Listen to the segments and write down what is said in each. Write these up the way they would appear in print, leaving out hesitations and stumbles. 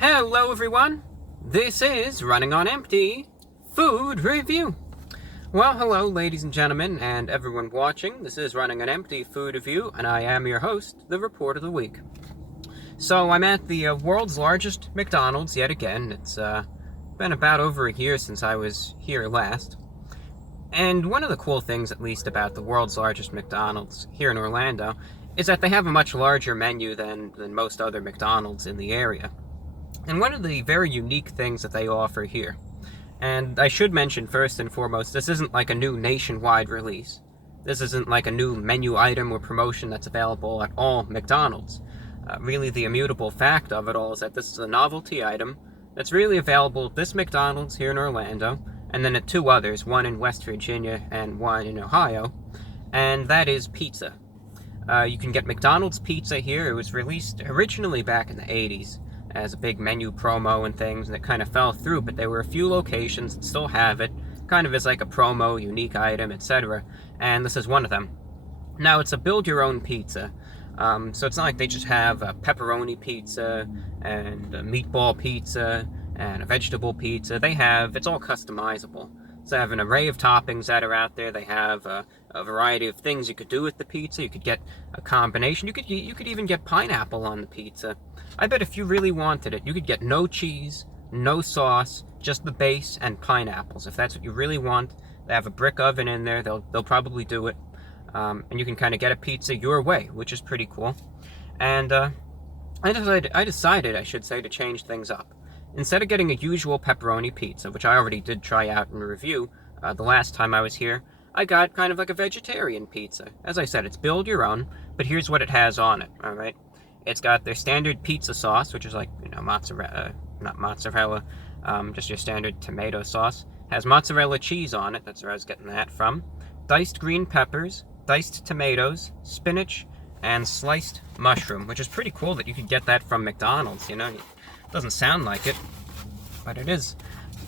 Hello everyone, this is Running on Empty Food Review. Well, hello ladies and gentlemen and everyone watching. This is Running on Empty Food Review and I am your host, the Report of the Week. So I'm at the world's largest McDonald's yet again. It's been about over a year since I was here last. And one of the cool things, at least, about the world's largest McDonald's here in Orlando is that they have a much larger menu than most other McDonald's in the area. And one of the very unique things that they offer here, and I should mention first and foremost, this isn't like a new nationwide release. This isn't like a new menu item or promotion that's available at all McDonald's. Really, the immutable fact of it all is that this is a novelty item that's really available at this McDonald's here in Orlando, and then at two others, one in West Virginia and one in Ohio, and that is pizza. You can get McDonald's Pizza here. It was released originally back in the 80s. As a big menu promo and things, and it kind of fell through, but there were a few locations that still have it, kind of as like a promo, unique item, etc., and this is one of them. Now, it's a build-your-own pizza, so it's not like they just have a pepperoni pizza, and a meatball pizza, and a vegetable pizza. It's all customizable. So they have an array of toppings that are out there. They have a variety of things you could do with the pizza. You could get a combination. You could even get pineapple on the pizza. I bet if you really wanted it, you could get no cheese, no sauce, just the base and pineapples. If that's what you really want, they have a brick oven in there. They'll probably do it, and you can kind of get a pizza your way, which is pretty cool. And I decided to change things up. Instead of getting a usual pepperoni pizza, which I already did try out in a review the last time I was here, I got kind of like a vegetarian pizza. As I said, it's build your own, but here's what it has on it, all right? It's got their standard pizza sauce, which is like, mozzarella, not mozzarella, just your standard tomato sauce. Has mozzarella cheese on it, that's where I was getting that from. Diced green peppers, diced tomatoes, spinach, and sliced mushroom, which is pretty cool that you could get that from McDonald's, It doesn't sound like it, but it is.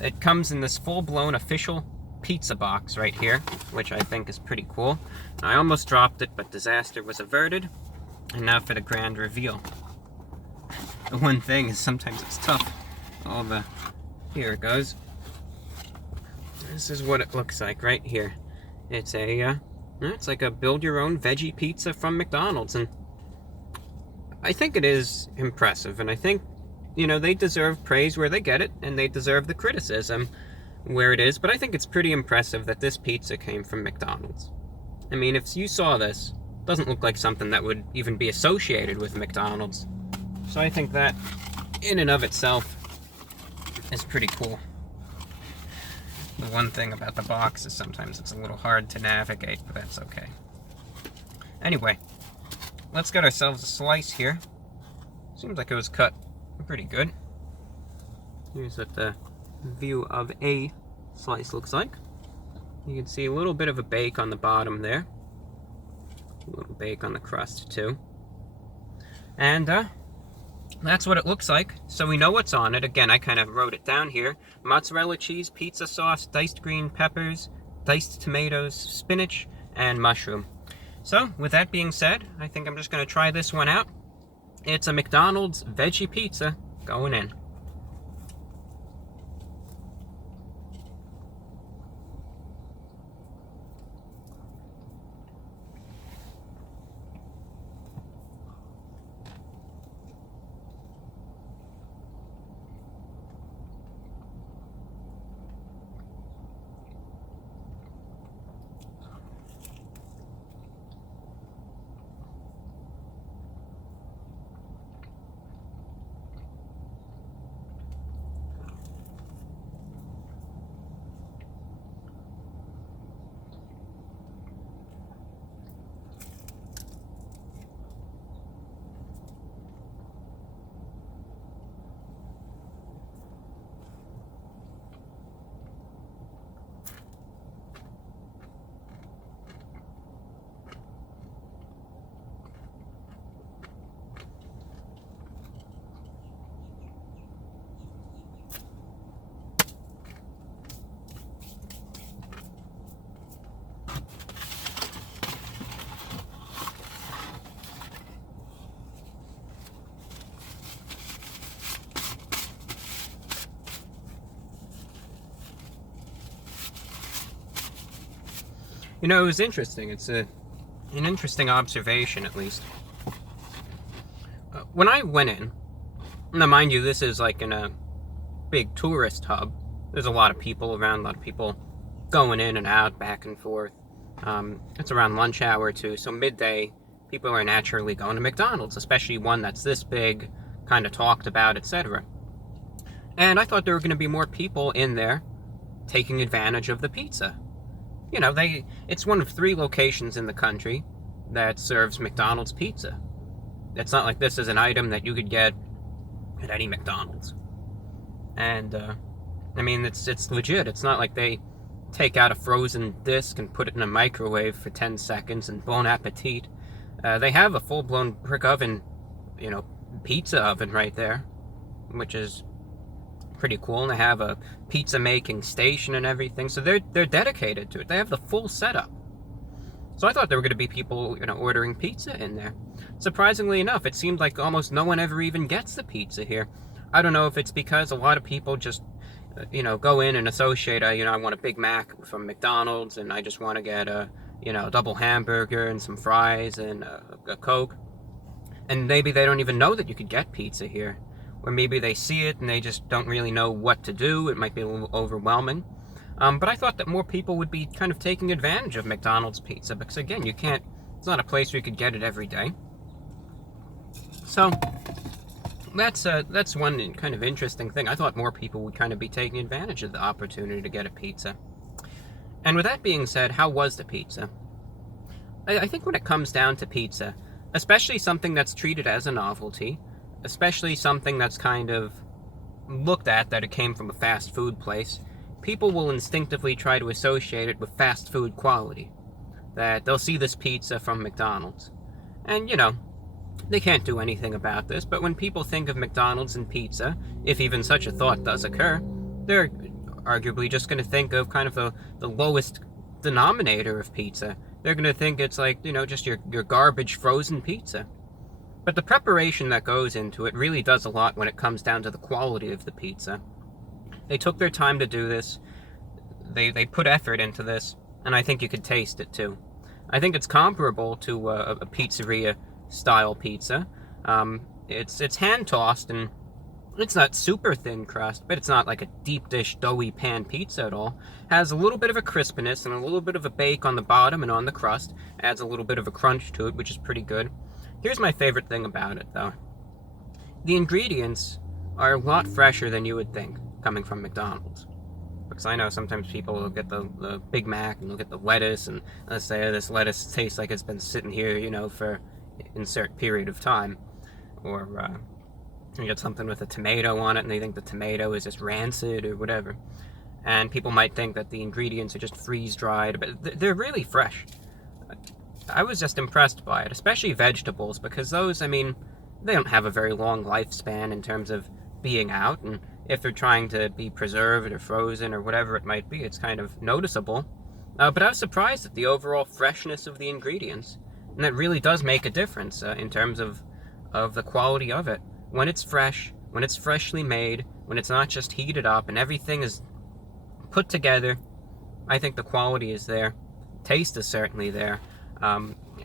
It comes in this full-blown official pizza box right here, which I think is pretty cool. I almost dropped it, but disaster was averted. And now for the grand reveal. The one thing is sometimes it's tough. Here it goes. This is what it looks like right here. It's it's like a build-your-own veggie pizza from McDonald's, and I think it is impressive, and I think, they deserve praise where they get it, and they deserve the criticism where it is, but I think it's pretty impressive that this pizza came from McDonald's. I mean, if you saw this, doesn't look like something that would even be associated with McDonald's. So I think that, in and of itself, is pretty cool. The one thing about the box is sometimes it's a little hard to navigate, but that's okay. Anyway, let's get ourselves a slice here. Seems like it was cut pretty good. Here's what the view of a slice looks like. You can see a little bit of a bake on the bottom there. A little bake on the crust too. And that's what it looks like. So we know what's on it. Again, I kind of wrote it down here. Mozzarella cheese, pizza sauce, diced green peppers, diced tomatoes, spinach, and mushroom. So with that being said, I think I'm just going to try this one out. It's a McDonald's veggie pizza going in. You know, it was interesting. It's an interesting observation, at least. When I went in, now mind you, this is like in a big tourist hub. There's a lot of people around, a lot of people going in and out, back and forth. It's around lunch hour too, so midday, people are naturally going to McDonald's, especially one that's this big, kind of talked about, etc. And I thought there were going to be more people in there taking advantage of the pizza. You know, it's one of 3 locations in the country that serves McDonald's pizza. It's not like this is an item that you could get at any McDonald's. And, I mean, it's legit. It's not like they take out a frozen disc and put it in a microwave for 10 seconds and bon appetit. They have a full-blown brick oven, you know, pizza oven right there, which is pretty cool. And they have a pizza-making station and everything, so they're dedicated to it. They have the full setup. So I thought there were going to be people, you know, ordering pizza in there. Surprisingly enough, it seemed like almost no one ever even gets the pizza here. I don't know if it's because a lot of people just, you know, go in and associate, you know, I want a Big Mac from McDonald's, and I just want to get a, you know, double hamburger and some fries and a Coke. And maybe they don't even know that you could get pizza here. Or maybe they see it and they just don't really know what to do. It might be a little overwhelming. But I thought that more people would be kind of taking advantage of McDonald's pizza, because again, it's not a place where you could get it every day. So that's one kind of interesting thing. I thought more people would kind of be taking advantage of the opportunity to get a pizza. And with that being said, how was the pizza? I think when it comes down to pizza, especially something that's treated as a novelty, especially something that's kind of looked at that it came from a fast food place, people will instinctively try to associate it with fast food quality. That they'll see this pizza from McDonald's. And, you know, they can't do anything about this, but when people think of McDonald's and pizza, if even such a thought does occur, they're arguably just going to think of kind of the lowest denominator of pizza. They're going to think it's like, you know, just your garbage frozen pizza. But the preparation that goes into it really does a lot when it comes down to the quality of the pizza. They took their time to do this. They put effort into this, and I think you could taste it too. I think it's comparable to a pizzeria style pizza. It's hand tossed, and it's not super thin crust, but it's not like a deep dish doughy pan pizza at all. Has a little bit of a crispiness and a little bit of a bake on the bottom and on the crust. Adds a little bit of a crunch to it, which is pretty good. Here's my favorite thing about it, though. The ingredients are a lot fresher than you would think, coming from McDonald's. Because I know sometimes people will get the Big Mac and they'll get the lettuce, and let's say this lettuce tastes like it's been sitting here, you know, for insert period of time. Or you get something with a tomato on it and they think the tomato is just rancid or whatever. And people might think that the ingredients are just freeze-dried, but they're really fresh. I was just impressed by it, especially vegetables, because those, I mean, they don't have a very long lifespan in terms of being out, and if they're trying to be preserved or frozen or whatever it might be, it's kind of noticeable. But I was surprised at the overall freshness of the ingredients, and that really does make a difference in terms of the quality of it. When it's fresh, when it's freshly made, when it's not just heated up and everything is put together, I think the quality is there. Taste is certainly there.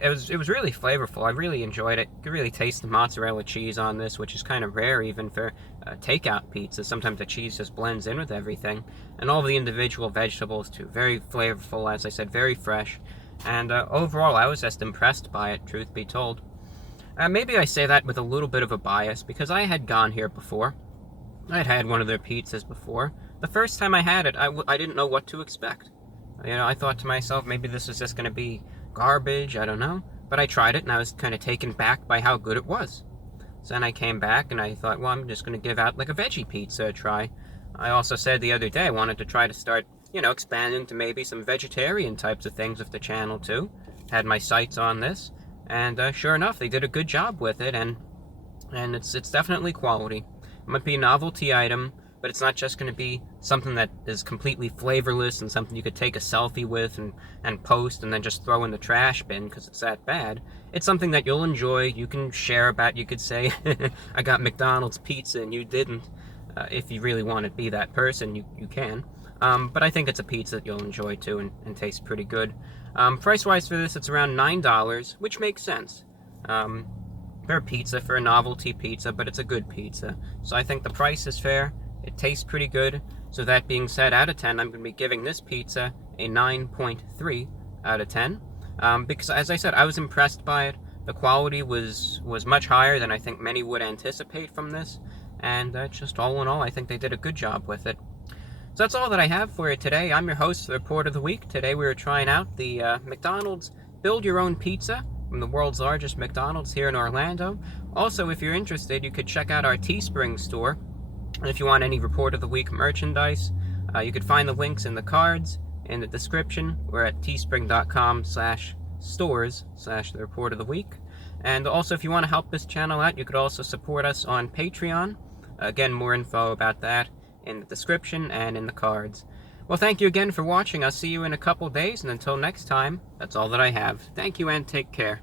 It was really flavorful. I really enjoyed it. You could really taste the mozzarella cheese on this, which is kind of rare even for takeout pizza. Sometimes the cheese just blends in with everything. And all the individual vegetables too. Very flavorful, as I said, very fresh. And overall, I was just impressed by it, truth be told. Maybe I say that with a little bit of a bias, because I had gone here before. I had had one of their pizzas before. The first time I had it, I didn't know what to expect. You know, I thought to myself, maybe this is just going to be garbage, I don't know. But I tried it, and I was kind of taken back by how good it was. So then I came back, and I thought, well, I'm just going to give out like a veggie pizza a try. I also said the other day I wanted to try to start, you know, expanding to maybe some vegetarian types of things with the channel too. Had my sights on this, and sure enough, they did a good job with it, and it's definitely quality. It might be a novelty item, but it's not just going to be something that is completely flavorless and something you could take a selfie with and post and then just throw in the trash bin because it's that bad. It's something that you'll enjoy, you can share about, you could say, I got McDonald's pizza and you didn't. If you really want to be that person, you can. But I think it's a pizza that you'll enjoy too and tastes pretty good. Price-wise for this, it's around $9, which makes sense. For a pizza, for a novelty pizza, but it's a good pizza. So I think the price is fair. It tastes pretty good. So that being said, out of 10, I'm going to be giving this pizza a 9.3 out of 10. Because, as I said, I was impressed by it. The quality was much higher than I think many would anticipate from this. And just all in all, I think they did a good job with it. So that's all that I have for you today. I'm your host for the Report of the Week. Today we were trying out the McDonald's Build Your Own Pizza from the world's largest McDonald's here in Orlando. Also, if you're interested, you could check out our Teespring store. And if you want any Report of the Week merchandise, you could find the links in the cards, in the description. We're at teespring.com/stores/the Report of the Week. And also, if you want to help this channel out, you could also support us on Patreon. Again, more info about that in the description and in the cards. Well, thank you again for watching. I'll see you in a couple days, and until next time, that's all that I have. Thank you and take care.